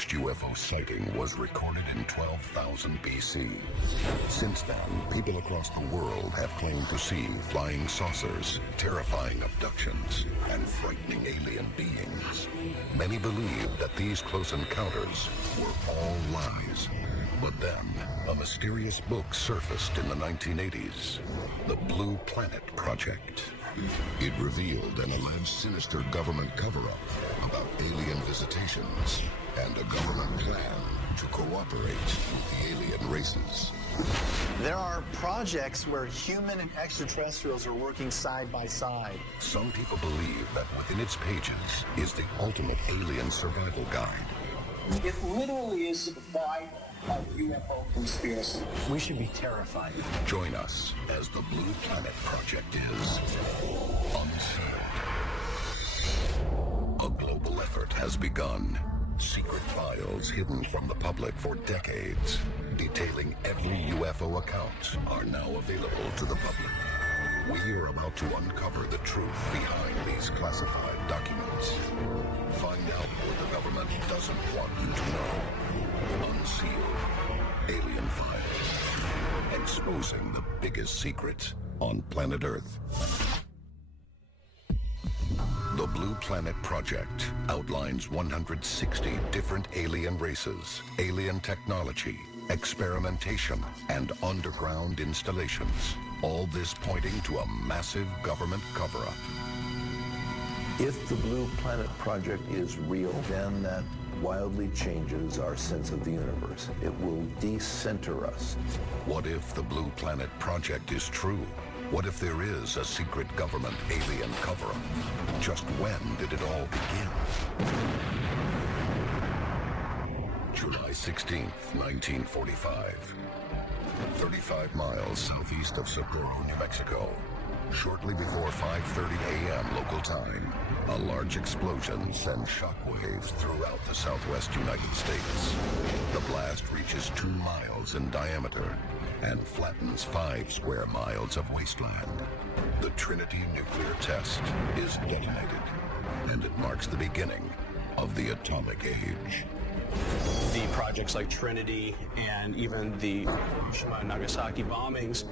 first UFO sighting was recorded in 12,000 BC. Since then, people across the world have claimed to see flying saucers, terrifying abductions, and frightening alien beings. Many believe that these close encounters were all lies. But then, a mysterious book surfaced in the 1980s, the Blue Planet Project. It revealed an alleged sinister government cover-up about alien visitations and a government plan to cooperate with the alien races. There are projects where human and extraterrestrials are working side by side. Some people believe that within its pages is the ultimate alien survival guide. It literally is the Bible of UFO conspiracy. We should be terrified. Join us as the Blue Planet Project is unsealed. A global effort has begun. Secret files hidden from the public for decades, detailing every UFO account, are now available to the public. We are about to uncover the truth behind these classified documents. Find out what the government doesn't want you to know. Unsealed Alien Files. Exposing the biggest secret on planet Earth. The Blue Planet Project outlines 160 different alien races, alien technology, experimentation, and underground installations. All this pointing to a massive government cover-up. If the Blue Planet Project is real, then that wildly changes our sense of the universe. It will decenter us. What if the Blue Planet Project is true? What if there is a secret government alien cover-up? Just when did it all begin? July 16th, 1945. 35 miles southeast of Socorro, New Mexico. Shortly before 5:30 a.m. local time, a large explosion sends shockwaves throughout the southwest United States. The blast reaches 2 miles in diameter and flattens 5 square miles of wasteland. The Trinity nuclear test is detonated, and it marks the beginning of the atomic age. The projects like Trinity and even the Hiroshima and Nagasaki bombings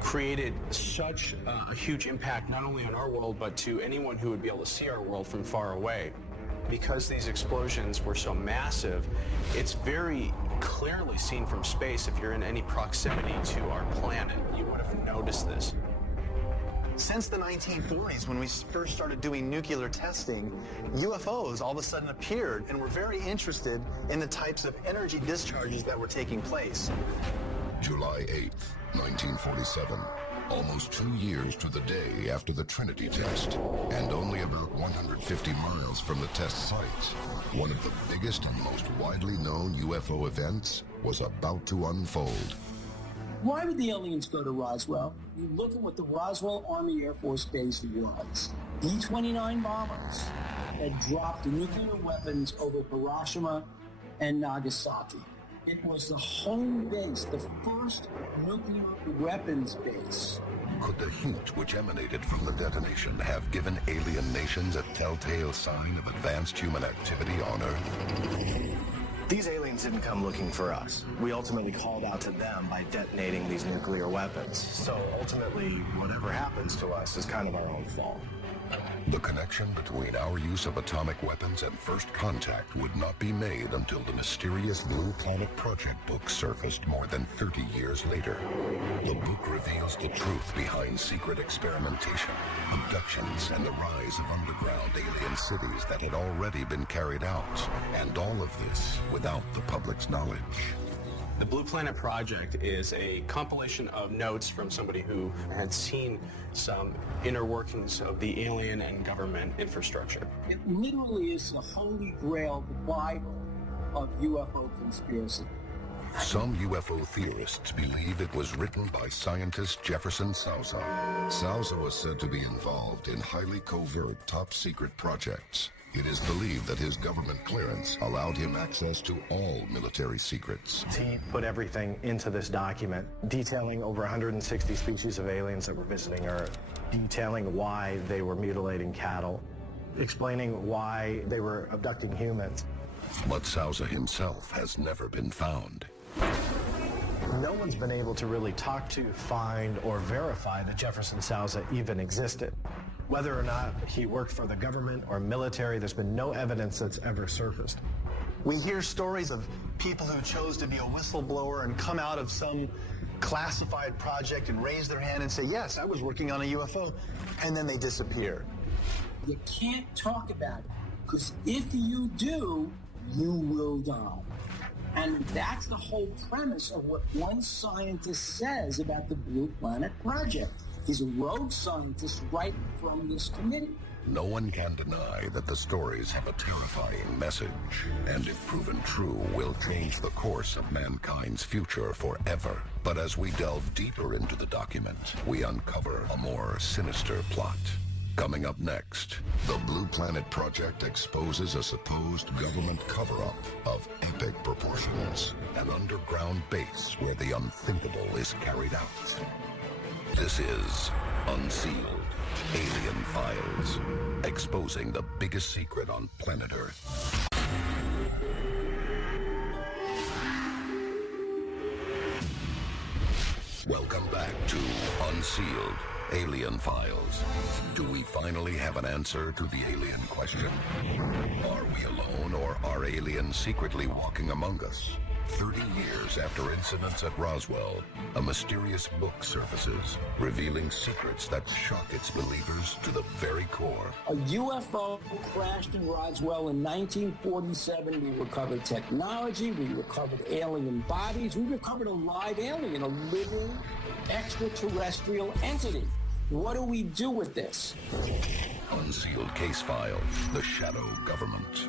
created such a huge impact not only on our world but to anyone who would be able to see our world from far away. Because these explosions were so massive, it's very clearly seen from space. If you're in any proximity to our planet, you would have noticed this. Since the 1940s, when we first started doing nuclear testing, UFOs all of a sudden appeared and were very interested in the types of energy discharges that were taking place. July 8th, 1947. Almost 2 years to the day after the Trinity test, and only about 150 miles from the test site, one of the biggest and most widely known UFO events was about to unfold. Why would the aliens go to Roswell? You look at what the Roswell Army Air Force Base was. B-29 bombers had dropped nuclear weapons over Hiroshima and Nagasaki. It was the home base, the first nuclear weapons base. Could the heat which emanated from the detonation have given alien nations a telltale sign of advanced human activity on Earth? These aliens didn't come looking for us. We ultimately called out to them by detonating these nuclear weapons. So ultimately, whatever happens to us is kind of our own fault. The connection between our use of atomic weapons and first contact would not be made until the mysterious Blue Planet Project book surfaced more than 30 years later. The book reveals the truth behind secret experimentation, abductions, and the rise of underground alien cities that had already been carried out. And all of this without the public's knowledge. The Blue Planet Project is a compilation of notes from somebody who had seen some inner workings of the alien and government infrastructure. It literally is the holy grail, the Bible of UFO conspiracy. Some UFO theorists believe it was written by scientist Jefferson Sousa. Sousa was said to be involved in highly covert, top-secret projects. It is believed that his government clearance allowed him access to all military secrets. He put everything into this document, detailing over 160 species of aliens that were visiting Earth, detailing why they were mutilating cattle, explaining why they were abducting humans. But Sousa himself has never been found. No one's been able to really talk to, find, or verify that Jefferson Sousa even existed. Whether or not he worked for the government or military, there's been no evidence that's ever surfaced. We hear stories of people who chose to be a whistleblower and come out of some classified project and raise their hand and say, yes, I was working on a UFO, and then they disappear. You can't talk about it, because if you do, you will die. And that's the whole premise of what one scientist says about the Blue Planet Project. He's a rogue scientist right from this committee. No one can deny that the stories have a terrifying message, and if proven true, will change the course of mankind's future forever. But as we delve deeper into the document, we uncover a more sinister plot. Coming up next, the Blue Planet Project exposes a supposed government cover-up of epic proportions, an underground base where the unthinkable is carried out. This is Unsealed Alien Files, exposing the biggest secret on planet Earth. Welcome back to Unsealed Alien Files. Do we finally have an answer to the alien question? Are we alone, or are aliens secretly walking among us? 30 years after incidents at Roswell, a mysterious book surfaces, revealing secrets that shock its believers to the very core. A UFO crashed in Roswell in 1947. We recovered technology. We recovered alien bodies. We recovered a live alien, a living extraterrestrial entity. What do we do with this? Unsealed case file, the shadow government.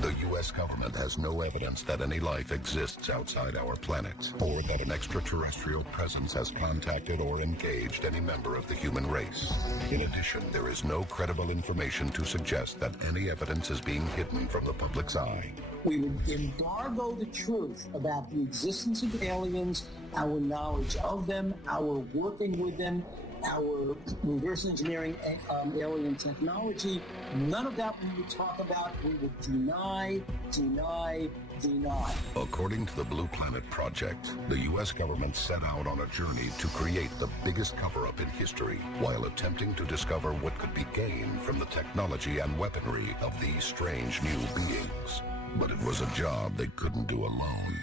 The U.S. government has no evidence that any life exists outside our planet, or that an extraterrestrial presence has contacted or engaged any member of the human race. In addition, there is no credible information to suggest that any evidence is being hidden from the public's eye. We would embargo the truth about the existence of aliens, our knowledge of them, our working with them, our reverse engineering alien technology. None of that we would talk about. We would deny. According to the Blue Planet Project, the U.S. government set out on a journey to create the biggest cover-up in history, while attempting to discover what could be gained from the technology and weaponry of these strange new beings. But it was a job they couldn't do alone.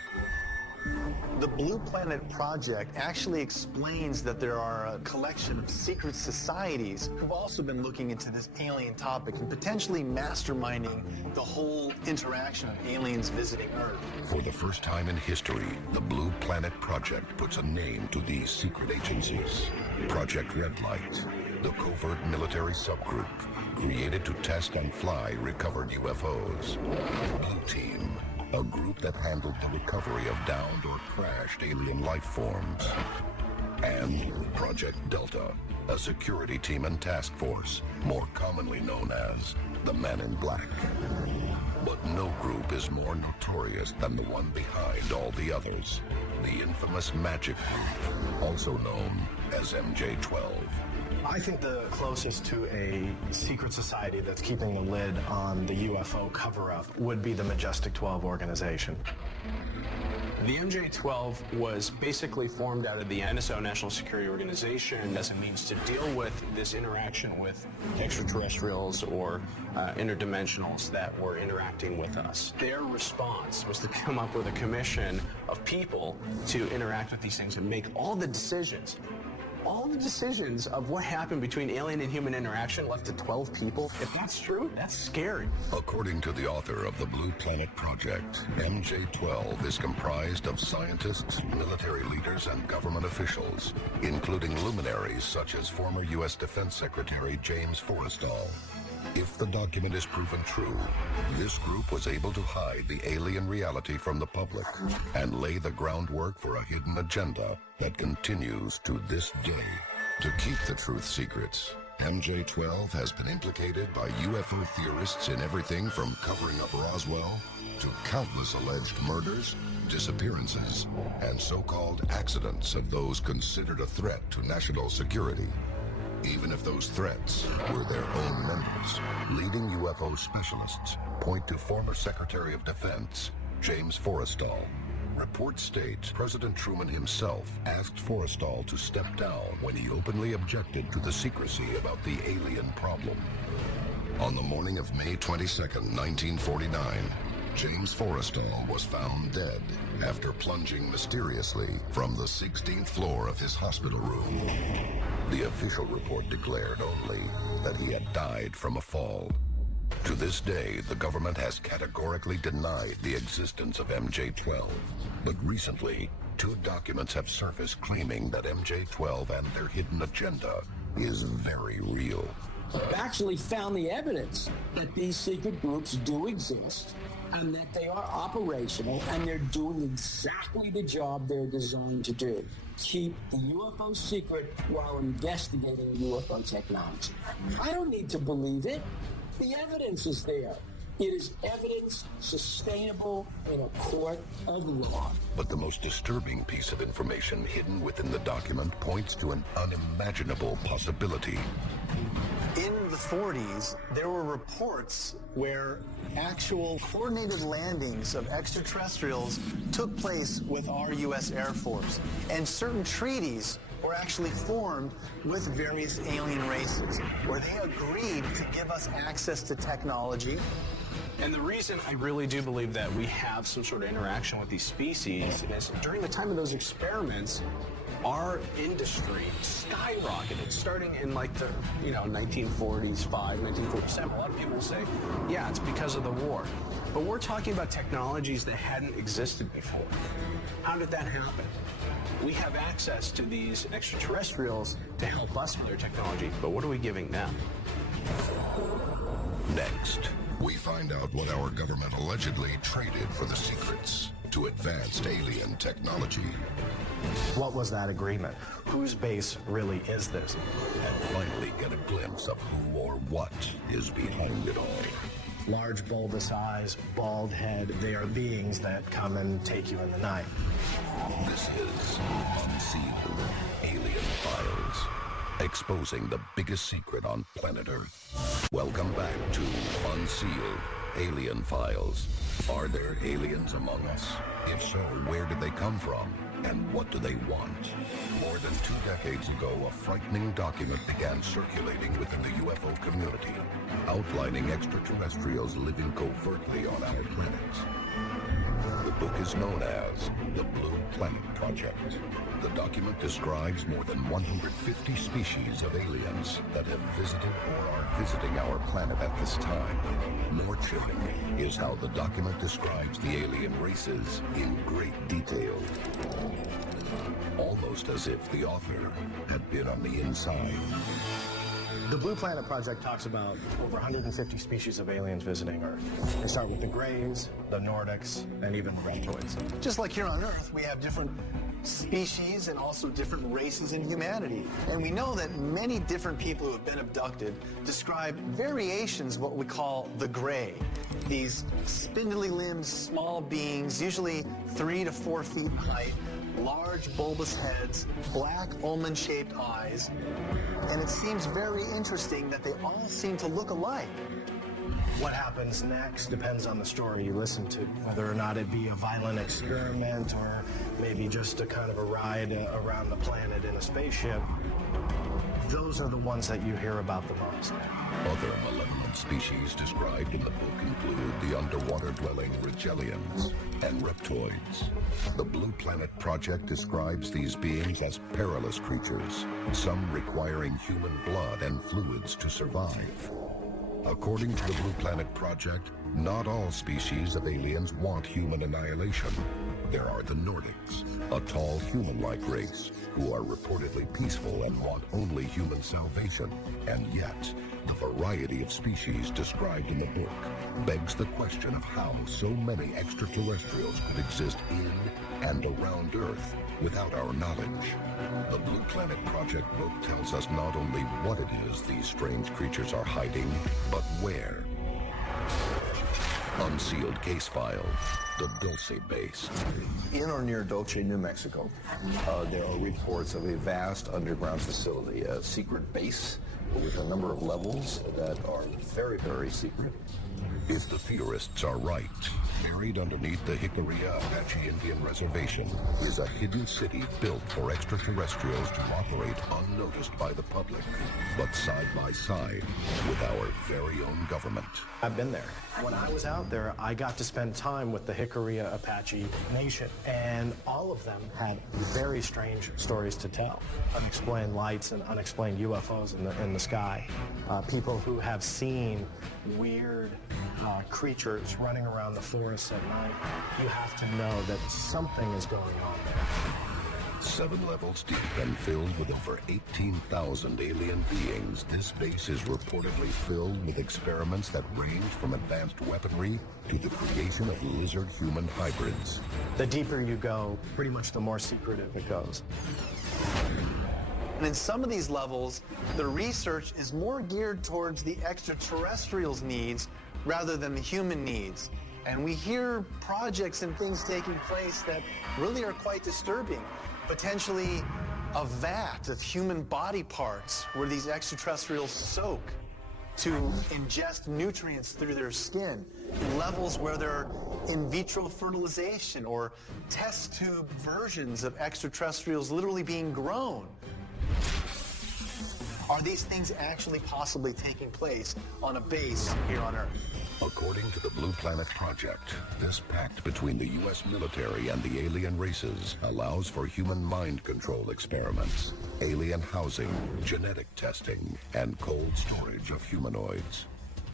The Blue Planet Project actually explains that there are a collection of secret societies who've also been looking into this alien topic and potentially masterminding the whole interaction of aliens visiting Earth. For the first time in history, the Blue Planet Project puts a name to these secret agencies. Project Red Light, the covert military subgroup created to test and fly recovered UFOs. Blue Team, a group that handled the recovery of downed or crashed alien life forms. And Project Delta, a security team and task force, more commonly known as the Men in Black. But no group is more notorious than the one behind all the others, the infamous Magic Group, also known as MJ-12. I think the closest to a secret society that's keeping the lid on the UFO cover-up would be the Majestic 12 organization. The MJ-12 was basically formed out of the NSO, National Security Organization, as a means to deal with this interaction with extraterrestrials or interdimensionals that were interacting with us. Their response was to come up with a commission of people to interact with these things and make all the decisions of what happened between alien and human interaction left to 12 people. If that's true, that's scary. According to the author of the Blue Planet Project, MJ-12 is comprised of scientists, military leaders, and government officials, including luminaries such as former U.S. Defense Secretary James Forrestal. If the document is proven true, this group was able to hide the alien reality from the public and lay the groundwork for a hidden agenda that continues to this day. To keep the truth secrets, MJ-12 has been implicated by UFO theorists in everything from covering up Roswell to countless alleged murders, disappearances, and so-called accidents of those considered a threat to national security. Even if those threats were their own members, leading UFO specialists point to former Secretary of Defense James Forrestal. Reports state President Truman himself asked Forrestal to step down when he openly objected to the secrecy about the alien problem. On the morning of May 22nd, 1949, James Forrestal was found dead after plunging mysteriously from the 16th floor of his hospital room. The official report declared only that he had died from a fall. To this day, the government has categorically denied the existence of MJ-12. But recently, 2 documents have surfaced claiming that MJ-12 and their hidden agenda is very real. We've actually found the evidence that these secret groups do exist and that they are operational and they're doing exactly the job they're designed to do. Keep the UFO secret while investigating UFO technology. I don't need to believe it. The evidence is there. It is evidence sustainable in a court of law. But the most disturbing piece of information hidden within the document points to an unimaginable possibility. In the 40s, there were reports where actual coordinated landings of extraterrestrials took place with our U.S. Air Force, and certain treaties were actually formed with various alien races, where they agreed to give us access to technology. And the reason I really do believe that we have some sort of interaction with these species is during the time of those experiments, our industry skyrocketed, starting in like the 1945, 1947. A lot of people will say, yeah, it's because of the war. But we're talking about technologies that hadn't existed before. How did that happen? We have access to these extraterrestrials to help us with their technology, but what are we giving them? Next, we find out what our government allegedly traded for the secrets to advanced alien technology. What was that agreement? Whose base really is this? And finally get a glimpse of who or what is behind it all. Large bulbous eyes, bald head, they are beings that come and take you in the night. This is Unsealed Alien Files, exposing the biggest secret on planet Earth. Welcome back to Unsealed Alien Files. Are there aliens among us? If so, where did they come from? And what do they want? More than 2 decades ago, a frightening document began circulating within the UFO community, outlining extraterrestrials living covertly on our planet. The book is known as the Blue Planet Project. The document describes more than 150 species of aliens that have visited or are visiting our planet at this time. More chillingly is how the document describes the alien races in great detail. Almost as if the author had been on the inside. The Blue Planet Project talks about over 150 species of aliens visiting Earth. They start with the Greys, the Nordics, and even the Reptoids. Just like here on Earth, we have different species and also different races in humanity. And we know that many different people who have been abducted describe variations of what we call the Grey. These spindly limbed, small beings, usually 3 to 4 feet in height, large bulbous heads, black almond-shaped eyes, and it seems very interesting that they all seem to look alike. What happens next depends on the story you listen to, whether or not it be a violent experiment or maybe just a kind of a ride around the planet in a spaceship. Those are the ones that you hear about the most. Other malevolent species described in the book include the underwater-dwelling Rigelians and Reptoids. The Blue Planet Project describes these beings as perilous creatures, some requiring human blood and fluids to survive. According to the Blue Planet Project, not all species of aliens want human annihilation. There are the Nordics, a tall human-like race who are reportedly peaceful and want only human salvation. And yet, the variety of species described in the book begs the question of how so many extraterrestrials could exist in and around Earth without our knowledge. The Blue Planet Project book tells us not only what it is these strange creatures are hiding, but where. Unsealed case file, the Dulce base. In or near Dulce, New Mexico, there are reports of a vast underground facility, a secret base with a number of levels that are very, very secret. If the theorists are right, buried underneath the Jicarilla Apache Indian Reservation is a hidden city built for extraterrestrials to operate unnoticed by the public, but side by side with our very own government. I've been there. When I was out there, I got to spend time with the Jicarilla Apache Nation, and all of them had very strange stories to tell. Unexplained lights and unexplained UFOs in the sky. People who have seen weird creatures running around the forests at night. You have to know that something is going on there. 7 levels deep and filled with over 18,000 alien beings, this base is reportedly filled with experiments that range from advanced weaponry to the creation of lizard-human hybrids. The deeper you go, pretty much the more secretive it goes. And in some of these levels, the research is more geared towards the extraterrestrials' needs rather than the human needs. And we hear projects and things taking place that really are quite disturbing. Potentially a vat of human body parts where these extraterrestrials soak to ingest nutrients through their skin. Levels where there are in vitro fertilization or test tube versions of extraterrestrials literally being grown. Are these things actually possibly taking place on a base here on Earth? According to the Blue Planet Project, this pact between the U.S. military and the alien races allows for human mind control experiments, alien housing, genetic testing, and cold storage of humanoids.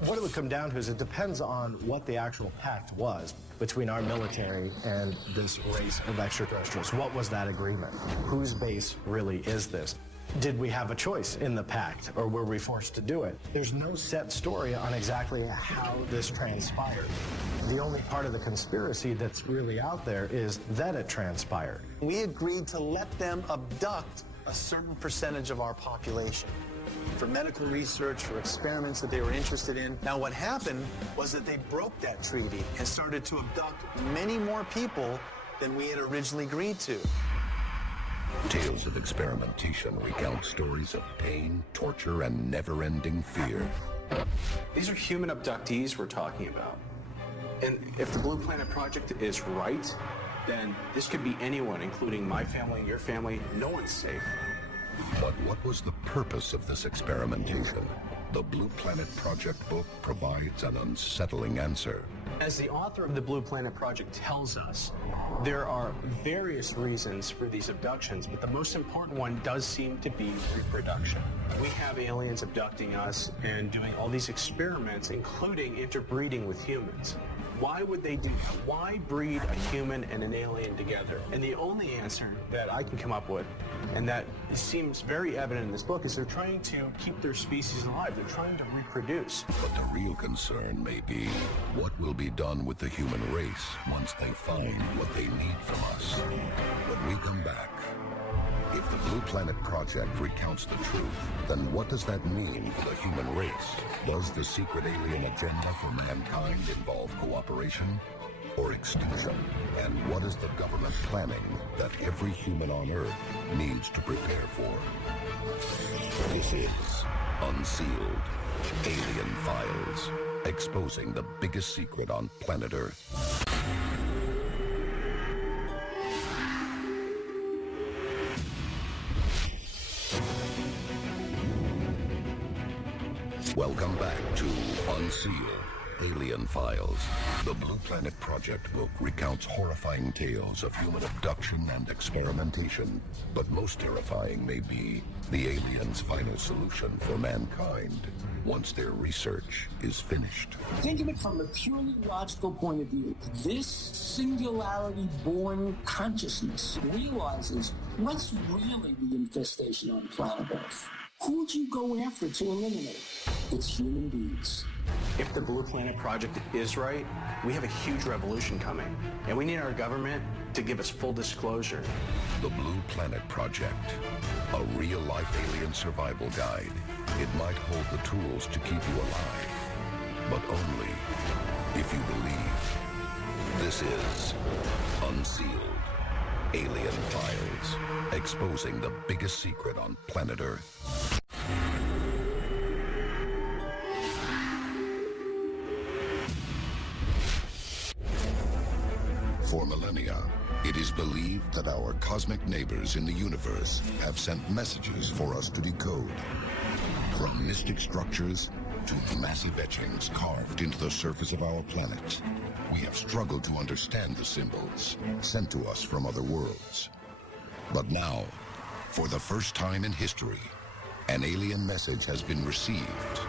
What it would come down to is it depends on what the actual pact was between our military and this race of extraterrestrials. What was that agreement? Whose base really is this? Did we have a choice in the pact, or were we forced to do it? There's no set story on exactly how this transpired. The only part of the conspiracy that's really out there is that it transpired. We agreed to let them abduct a certain percentage of our population for medical research, for experiments that they were interested in. Now, what happened was that they broke that treaty and started to abduct many more people than we had originally agreed to. Tales of experimentation recount stories of pain, torture, and never-ending fear. These are human abductees we're talking about. And if the Blue Planet Project is right, then this could be anyone, including my family, your family. No one's safe. But what was the purpose of this experimentation? The Blue Planet Project book provides an unsettling answer. As the author of the Blue Planet Project tells us, there are various reasons for these abductions, but the most important one does seem to be reproduction. We have aliens abducting us and doing all these experiments, including interbreeding with humans. Why would they do that? Why breed a human and an alien together? And the only answer that I can come up with, and that seems very evident in this book, is they're trying to keep their species alive. They're trying to reproduce. But the real concern may be what will be done with the human race once they find what they need from us. When we come back, if the Blue Planet Project recounts the truth, then what does that mean for the human race? Does the secret alien agenda for mankind involve cooperation or extinction? And what is the government planning that every human on Earth needs to prepare for? This is Unsealed Alien Files, exposing the biggest secret on planet Earth. Welcome back to Unsealed Alien Files. The Blue Planet Project book recounts horrifying tales of human abduction and experimentation. But most terrifying may be the aliens' final solution for mankind once their research is finished. Think of it from a purely logical point of view. This singularity-born consciousness realizes what's really the infestation on planet Earth. Who would you go after to eliminate? It's human beings. If the Blue Planet Project is right, we have a huge revolution coming, and we need our government to give us full disclosure. The Blue Planet Project, a real-life alien survival guide. It might hold the tools to keep you alive, but only if you believe. This is Unsealed Alien Files, exposing the biggest secret on planet Earth. For millennia, it is believed that our cosmic neighbors in the universe have sent messages for us to decode. From mystic structures to massive etchings carved into the surface of our planet, we have struggled to understand the symbols sent to us from other worlds. But now, for the first time in history, an alien message has been received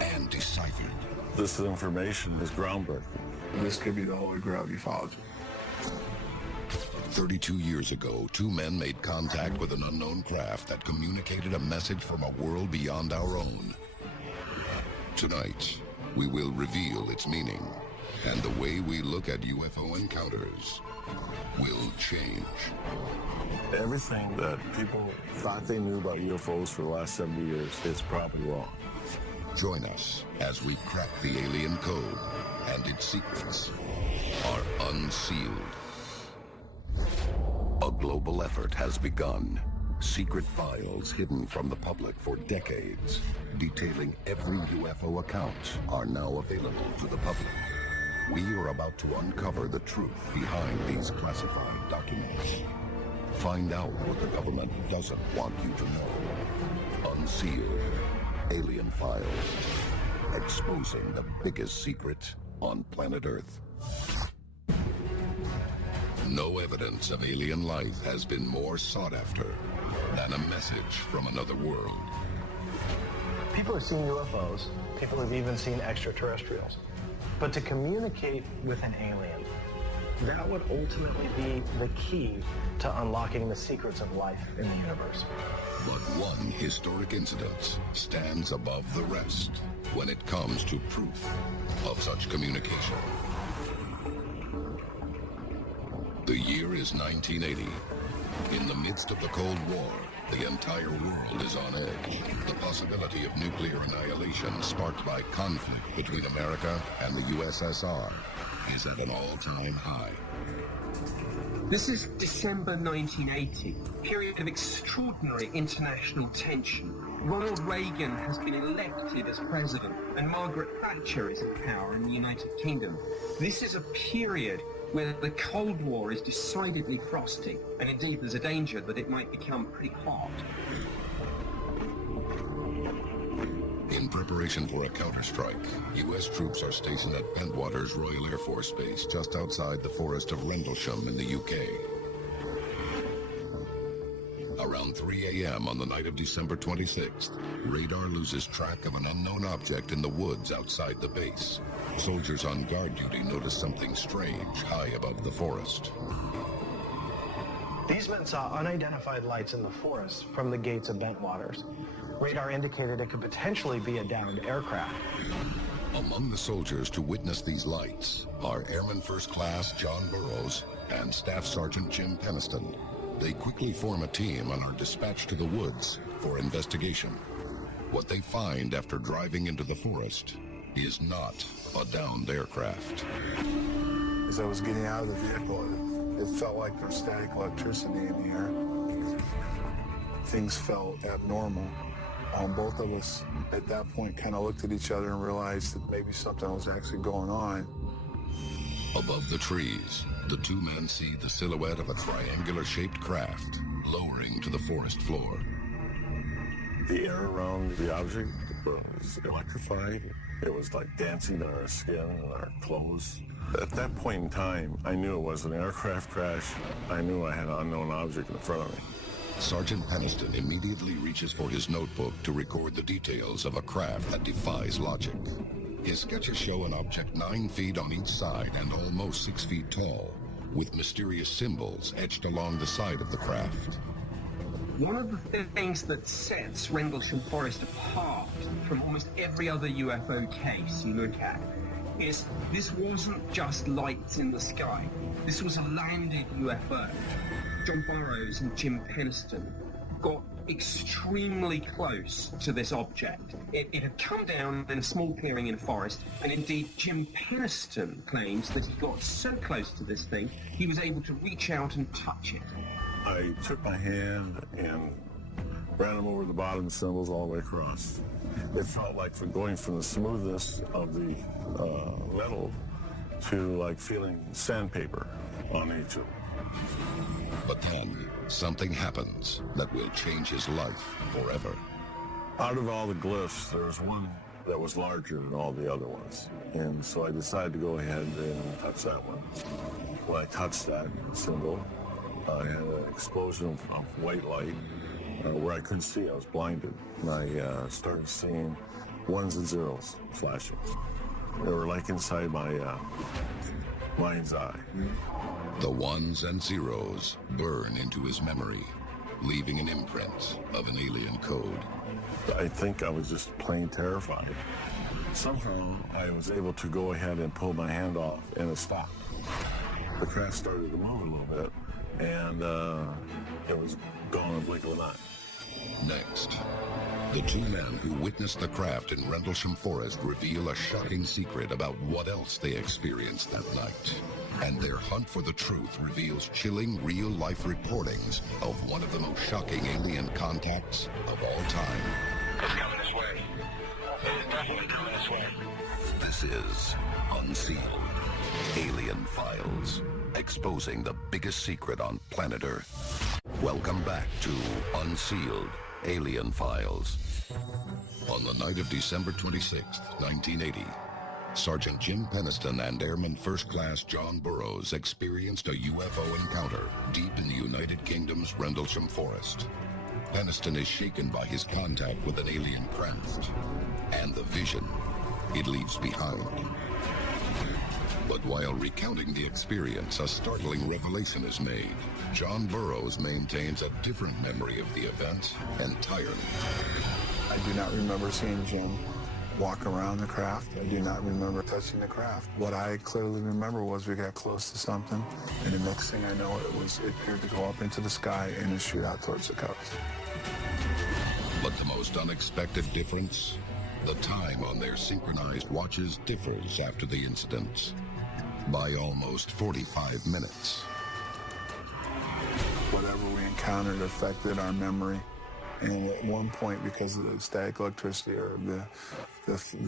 and deciphered. This information is groundbreaking. This could be the holy grail of ufology. 32 years ago, two men made contact with an unknown craft that communicated a message from a world beyond our own. Tonight, we will reveal its meaning, and the way we look at UFO encounters will change. Everything that people thought they knew about UFOs for the last 70 years is probably wrong. Join us as we crack the alien code and its secrets are unsealed. A global effort has begun. Secret files hidden from the public for decades, detailing every UFO account, are now available to the public. We are about to uncover the truth behind these classified documents. Find out what the government doesn't want you to know. Unsealed Alien Files, exposing the biggest secret on planet Earth. No evidence of alien life has been more sought after than a message from another world. People have seen UFOs. People have even seen extraterrestrials. But to communicate with an alien, that would ultimately be the key to unlocking the secrets of life in the universe. But one historic incident stands above the rest when it comes to proof of such communication. The year is 1980. In the midst of the Cold War, the entire world is on edge. The possibility of nuclear annihilation sparked by conflict between America and the USSR is at an all-time high. This is December 1980, a period of extraordinary international tension. Ronald Reagan has been elected as president, and Margaret Thatcher is in power in the United Kingdom. This is a period where the Cold War is decidedly frosty, and indeed there's a danger that it might become pretty hot. In preparation for a counterstrike, U.S. troops are stationed at Bentwaters Royal Air Force Base just outside the forest of Rendlesham in the UK. Around 3 a.m. on the night of December 26th, radar loses track of an unknown object in the woods outside the base. Soldiers on guard duty notice something strange high above the forest. These men saw unidentified lights in the forest from the gates of Bentwaters. Radar indicated it could potentially be a downed aircraft. Among the soldiers to witness these lights are Airman First Class John Burroughs and Staff Sergeant Jim Peniston. They quickly form a team and are dispatched to the woods for investigation. What they find after driving into the forest is not a downed aircraft. As I was getting out of the vehicle, it felt like there was static electricity in the air. Things felt abnormal. Both of us at that point kind of looked at each other and realized that maybe something was actually going on. Above the trees, the two men see the silhouette of a triangular-shaped craft lowering to the forest floor. The air around the object was electrified. It was like dancing on our skin and our clothes. At that point in time, I knew it was an aircraft crash. I knew I had an unknown object in front of me. Sergeant Peniston immediately reaches for his notebook to record the details of a craft that defies logic. His sketches show an object 9 feet on each side and almost 6 feet tall, with mysterious symbols etched along the side of the craft. One of the things that sets Rendlesham Forest apart from almost every other UFO case you look at is this wasn't just lights in the sky. This was a landed UFO. John Burroughs and Jim Peniston got extremely close to this object. It had come down in a small clearing in a forest, and indeed Jim Penniston claims that he got so close to this thing, he was able to reach out and touch it. I took my hand and ran them over the bottom symbols all the way across. It felt like going from the smoothness of the metal to like feeling sandpaper on each of them. But then, something happens that will change his life forever. Out of all the glyphs, there was one that was larger than all the other ones. And so I decided to go ahead and touch that one. When I touched that symbol, I had an explosion of white light where I couldn't see. I was blinded. And I started seeing ones and zeros flashing. They were like inside my mind's eye. The ones and zeros burn into his memory, leaving an imprint of an alien code. I think I was just plain terrified. Somehow, I was able to go ahead and pull my hand off, and it stopped. The craft started to move a little bit, and it was gone in a blink of an eye. Next, the two men who witnessed the craft in Rendlesham Forest reveal a shocking secret about what else they experienced that night. And their hunt for the truth reveals chilling real-life reportings of one of the most shocking alien contacts of all time. It's coming this way. It's definitely coming this way. This is Unsealed Alien Files, exposing the biggest secret on planet Earth. Welcome back to Unsealed Alien Files. On the night of December 26, 1980, Sergeant Jim Penniston and Airman First Class John Burroughs experienced a UFO encounter deep in the United Kingdom's Rendlesham Forest. Penniston is shaken by his contact with an alien craft and the vision it leaves behind. But while recounting the experience, a startling revelation is made. John Burroughs maintains a different memory of the event entirely. I do not remember seeing Jim walk around the craft. I do not remember touching the craft. What I clearly remember was we got close to something, and the next thing I know, it appeared to go up into the sky and to shoot out towards the coast. But the most unexpected difference? The time on their synchronized watches differs after the incident by almost 45 minutes. Whatever we encountered affected our memory. And at one point, because of the static electricity or the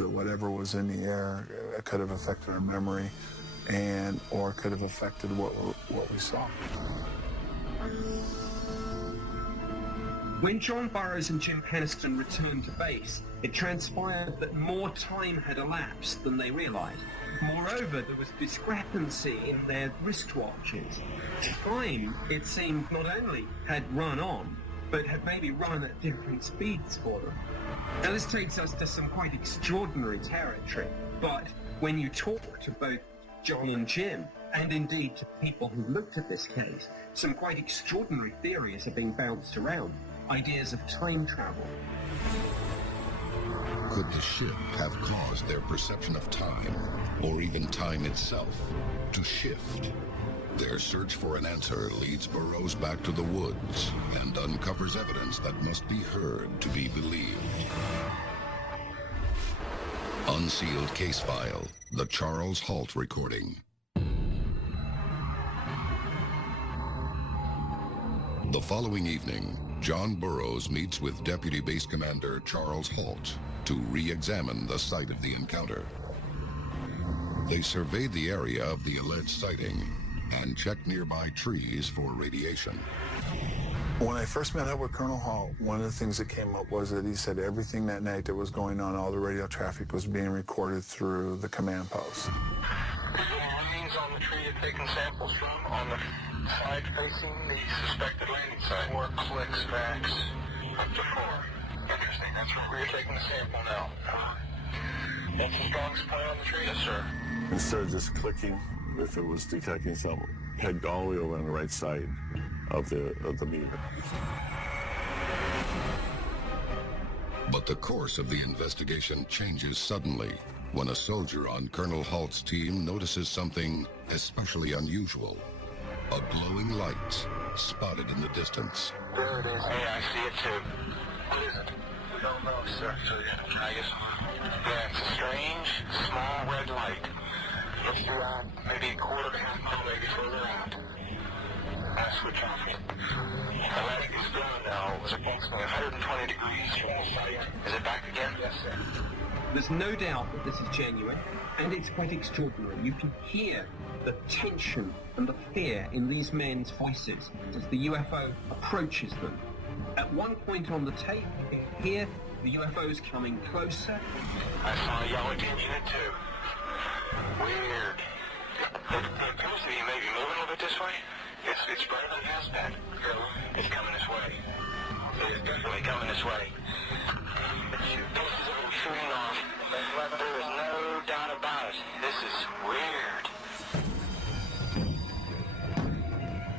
whatever was in the air, it could have affected our memory, or could have affected what we saw. When John Burroughs and Jim Penniston returned to base, it transpired that more time had elapsed than they realized. Moreover, there was discrepancy in their wristwatches. Time, it seemed, not only had run on, but had maybe run at different speeds for them. Now this takes us to some quite extraordinary territory, but when you talk to both John and Jim, and indeed to people who looked at this case, some quite extraordinary theories are being bounced around. Ideas of time travel. Could the ship have caused their perception of time, or even time itself, to shift? Their search for an answer leads Burroughs back to the woods and uncovers evidence that must be heard to be believed. Unsealed case file, the Charles Halt recording. The following evening, John Burroughs meets with Deputy Base Commander Charles Halt to re-examine the site of the encounter. They surveyed the area of the alleged sighting and checked nearby trees for radiation. When I first met up with Colonel Halt, one of the things that came up was that he said everything that night that was going on, all the radio traffic was being recorded through the command post. Means on the tree you're taking samples from on the side facing the suspected landing site. 4 clicks max. Up to 4. Interesting. That's where we're taking the sample now. That's the strongest point on the tree? Yes, sir. Instead of just clicking, if it was detecting something, head all the way over on the right side of the meter. But the course of the investigation changes suddenly when a soldier on Colonel Halt's team notices something especially unusual. A glowing light spotted in the distance. There it is. Hey, I see it too. What is it? We don't know, sir. I guess. Yeah, it's a strange, small red light. It's maybe a quarter to half mile, maybe further out. Switch off it. The light is gone now. It was approximately 120 degrees from the site. Is it back again? Yes, sir. There's no doubt that this is genuine, and it's quite extraordinary. You can hear the tension and the fear in these men's voices as the UFO approaches them. At one point on the tape, you can hear the UFOs coming closer. I saw a yellow engine it too. Weird. It appears to be maybe moving a little bit this way. It's brighter than it has been. It's coming this way. It's definitely coming this way. This is what we're shooting off. There is no doubt about it. This is weird.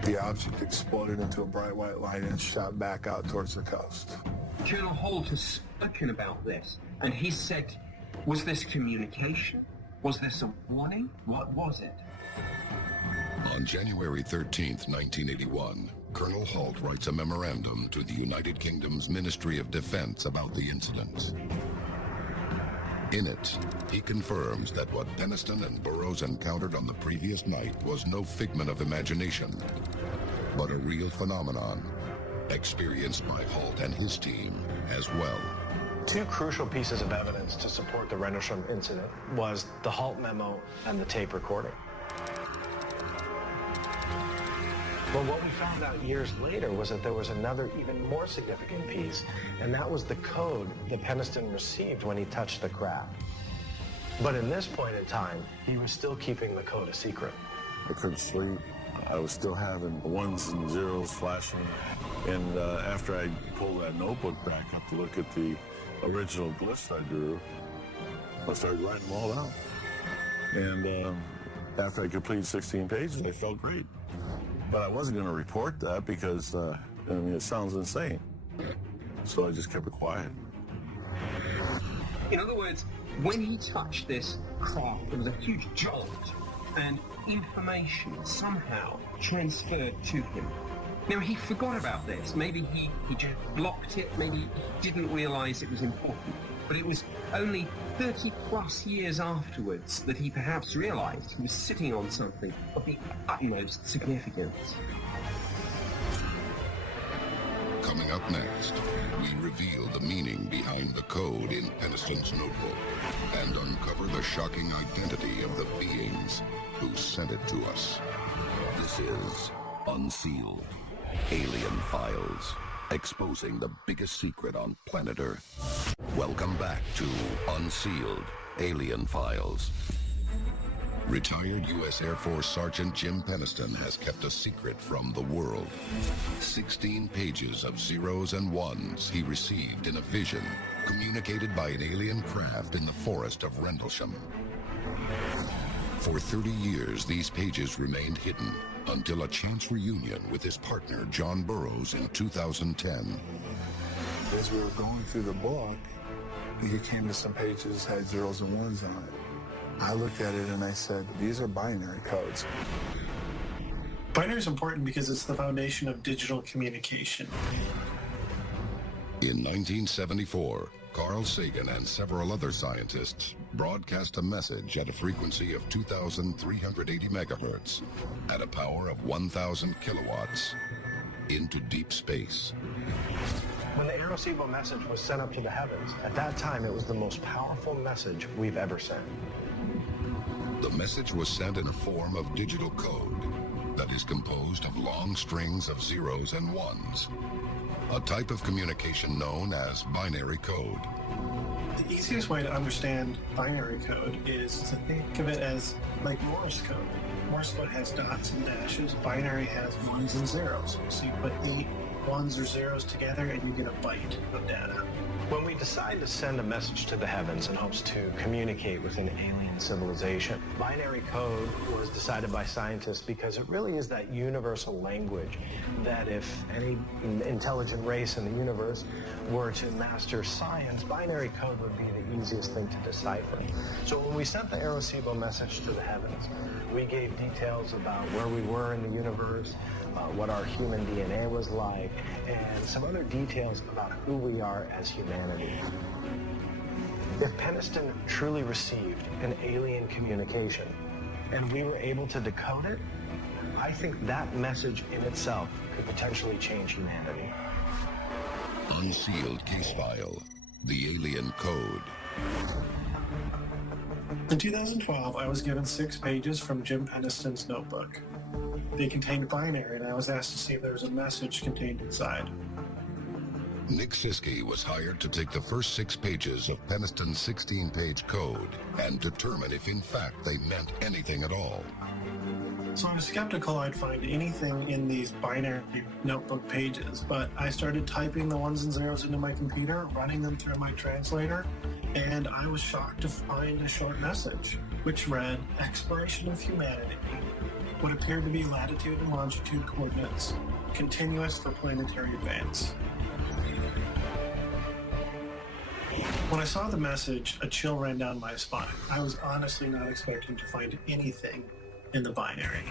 The object exploded into a bright white light and shot back out towards the coast. Colonel Holt has spoken about this, and he said, was this communication? Was this a warning? What was it? On January 13th, 1981, Colonel Holt writes a memorandum to the United Kingdom's Ministry of Defense about the incident. In it, he confirms that what Peniston and Burroughs encountered on the previous night was no figment of imagination, but a real phenomenon, experienced by Holt and his team as well. Two crucial pieces of evidence to support the Rendlesham incident was the Holt memo and the tape recording. But what we found out years later was that there was another even more significant piece, and that was the code that Peniston received when he touched the craft. But in this point in time, he was still keeping the code a secret. I couldn't sleep. I was still having ones and zeros flashing. And after I pulled that notebook back up to look at the original glyphs I drew, I started writing them all out. And after I completed 16 pages, I felt great. But I wasn't going to report that because, I mean, it sounds insane. So I just kept it quiet. In other words, when he touched this craft, there was a huge jolt, and information somehow transferred to him. Now, he forgot about this. Maybe he just blocked it. Maybe he didn't realize it was important. But it was only 30-plus years afterwards that he perhaps realized he was sitting on something of the utmost significance. Coming up next, we reveal the meaning behind the code in Peniston's notebook and uncover the shocking identity of the beings who sent it to us. This is Unsealed, Alien Files, exposing the biggest secret on planet Earth. Welcome back to Unsealed, Alien Files. Retired U.S. Air Force Sergeant Jim Peniston has kept a secret from the world. 16 pages of zeros and ones he received in a vision, communicated by an alien craft in the forest of Rendlesham. For 30 years, these pages remained hidden until a chance reunion with his partner, John Burroughs, in 2010. As we were going through the book, he came to some pages that had zeros and ones on it. I looked at it and I said, these are binary codes. Binary is important because it's the foundation of digital communication. In 1974, Carl Sagan and several other scientists broadcast a message at a frequency of 2,380 megahertz at a power of 1,000 kilowatts into deep space. When the Arecibo message was sent up to the heavens, at that time it was the most powerful message we've ever sent. The message was sent in a form of digital code that is composed of long strings of zeros and ones, a type of communication known as binary code. The easiest way to understand binary code is to think of it as like Morse code. Morse code has dots and dashes. Binary has ones and zeros. So you put 8 ones or zeros together and you get a byte of data. When we decide to send a message to the heavens in hopes to communicate with an alien civilization, binary code was decided by scientists because it really is that universal language that if any intelligent race in the universe were to master science, binary code would be the easiest thing to decipher. So when we sent the Arecibo message to the heavens, we gave details about where we were in the universe, what our human DNA was like, and some other details about who we are as humanity. If Peniston truly received an alien communication and we were able to decode it, I think that message in itself could potentially change humanity. Unsealed case file, the alien code. In 2012, I was given 6 pages from Jim Peniston's notebook. They contained binary, and I was asked to see if there was a message contained inside. Nick Siskey was hired to take the first 6 pages of Peniston's 16-page code and determine if in fact they meant anything at all. So I was skeptical I'd find anything in these binary notebook pages, but I started typing the ones and zeros into my computer, running them through my translator, and I was shocked to find a short message, which read, "Exploration of humanity. What appeared to be latitude and longitude coordinates, continuous for planetary advance." When I saw the message, a chill ran down my spine. I was honestly not expecting to find anything in the binary.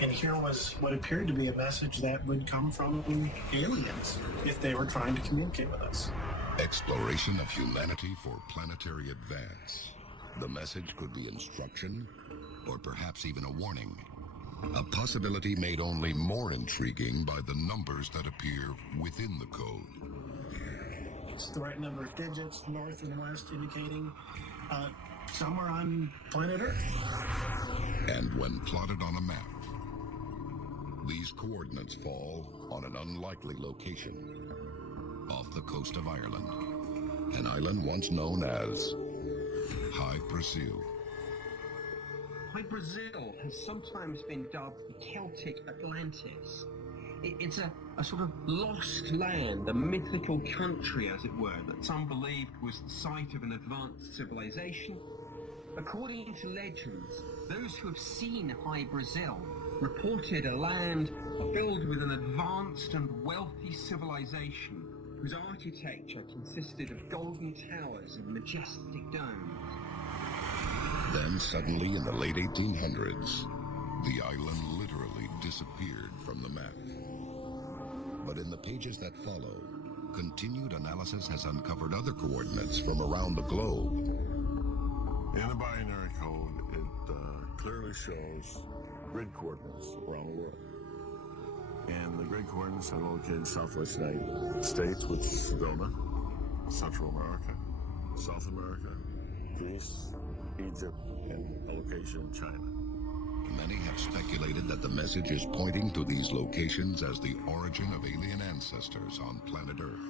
And here was what appeared to be a message that would come from aliens if they were trying to communicate with us. Exploration of humanity for planetary advance. The message could be instruction, or perhaps even a warning. A possibility made only more intriguing by the numbers that appear within the code. It's the right number of digits, north and west, indicating somewhere on planet Earth. And when plotted on a map, these coordinates fall on an unlikely location off the coast of Ireland, an island once known as High Brazil. High Brazil has sometimes been dubbed the Celtic Atlantis. It's a sort of lost land, a mythical country, as it were, that some believed was the site of an advanced civilization. According to legends, those who have seen High Brazil reported a land filled with an advanced and wealthy civilization whose architecture consisted of golden towers and majestic domes. Then suddenly in the late 1800s, the island literally disappeared from the map. But in the pages that follow, continued analysis has uncovered other coordinates from around the globe. In the binary code, it clearly shows grid coordinates around the world. And the grid coordinates are located in Southwest United States, which is Sedona, Central America, South America, Greece, Egypt, and a location in China. Many have speculated that the message is pointing to these locations as the origin of alien ancestors on planet Earth.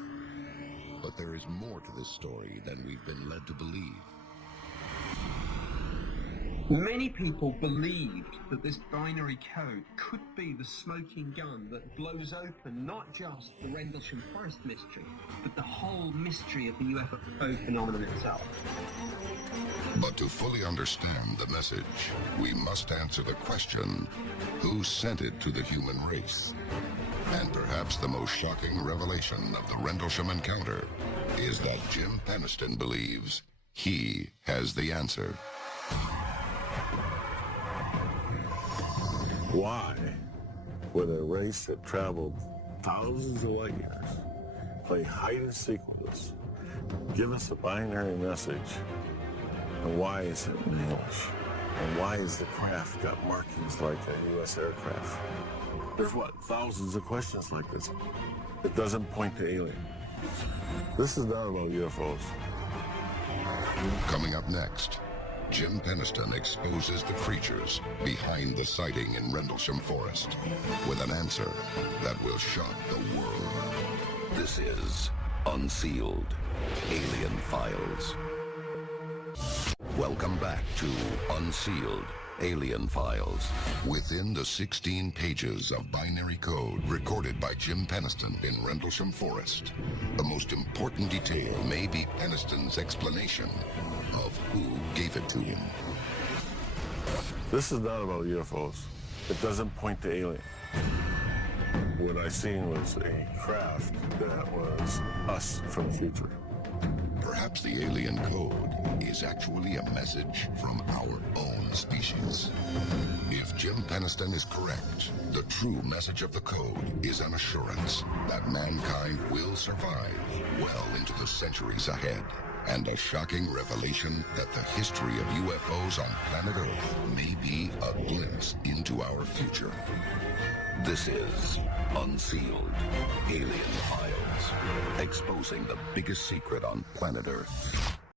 But there is more to this story than we've been led to believe. Many people believed that this binary code could be the smoking gun that blows open not just the Rendlesham Forest mystery, but the whole mystery of the UFO phenomenon itself. But to fully understand the message, we must answer the question, who sent it to the human race? And perhaps the most shocking revelation of the Rendlesham encounter is that Jim Peniston believes he has the answer. Why would a race that traveled thousands of light years play hide and seek with us, give us a binary message, and why is it in English? And why has the craft got markings like a U.S. aircraft? There's thousands of questions like this. It doesn't point to alien. This is not about UFOs. Coming up next, Jim Peniston exposes the creatures behind the sighting in Rendlesham Forest with an answer that will shock the world. This is Unsealed Alien Files. Welcome back to Unsealed Alien Files. Within the 16 pages of binary code recorded by Jim Penniston in Rendlesham Forest, the most important detail may be Penniston's explanation of who gave it to him. This is not about UFOs. It doesn't point to alien. What I seen was a craft that was us from the future. Perhaps the alien code is actually a message from our own species. If Jim Penniston is correct, the true message of the code is an assurance that mankind will survive well into the centuries ahead, and a shocking revelation that the history of UFOs on planet Earth may be a glimpse into our future. This is Unsealed Alien Files, exposing the biggest secret on planet Earth.